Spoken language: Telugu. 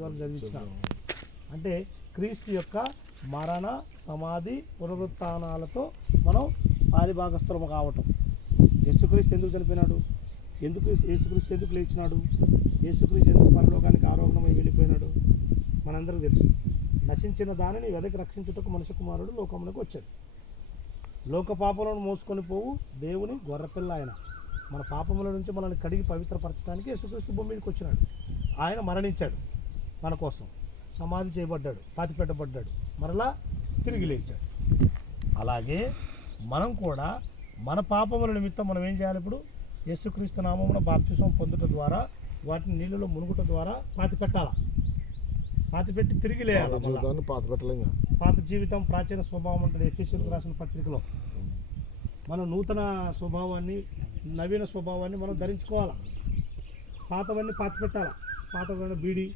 వరకు చదివించిన అంటే క్రీస్తు యొక్క మరణ సమాధి పునరుత్థానాలతో మనం పాలిభాగస్థులము కావటం. యేసుక్రీస్తు ఎందుకు చనిపోయినాడు, యేసుక్రీస్తు ఎందుకు లేచినాడు, యేసుక్రీస్తు ఎందుకు పరలోకానికి ఆరోహణమై వెళ్ళిపోయినాడు మనందరికీ తెలుసు. నశించిన దానిని వెదకి రక్షించుటకు మనుష్య కుమారుడు లోకమునకు వచ్చాడు. లోక పాపములను మోసుకొని పోవు దేవుని గొర్రెపిల్ల ఆయన. మన పాపముల నుంచి మనల్ని కడిగి పవిత్రపరచడానికి యేసుక్రీస్తు భూమి మీదకి వచ్చినాడు. ఆయన మరణించాడు మన కోసం, సమాధి చేయబడ్డాడు, పాతిపెట్టబడ్డాడు, మరలా తిరిగి లేచాడు. అలాగే మనం కూడా మన పాపముల నిమిత్తం మనం ఏం చేయాలి? ఇప్పుడు యేసుక్రీస్తు నామమున బాప్తిసం పొందుట ద్వారా, వాటిని నీళ్ళలో మునుగుట ద్వారా పాతిపెట్టాలా. పాతిపెట్టి తిరిగి లేయాలి. పాత జీవితం ప్రాచీన స్వభావం ఉంటుంది ఎఫెసీయులకు రాసిన పత్రికలో. మనం నూతన స్వభావాన్ని, నవీన స్వభావాన్ని మనం ధరించుకోవాలా. పాతవన్నీ పాతిపెట్టాలా. పాతవన్నీ బీడి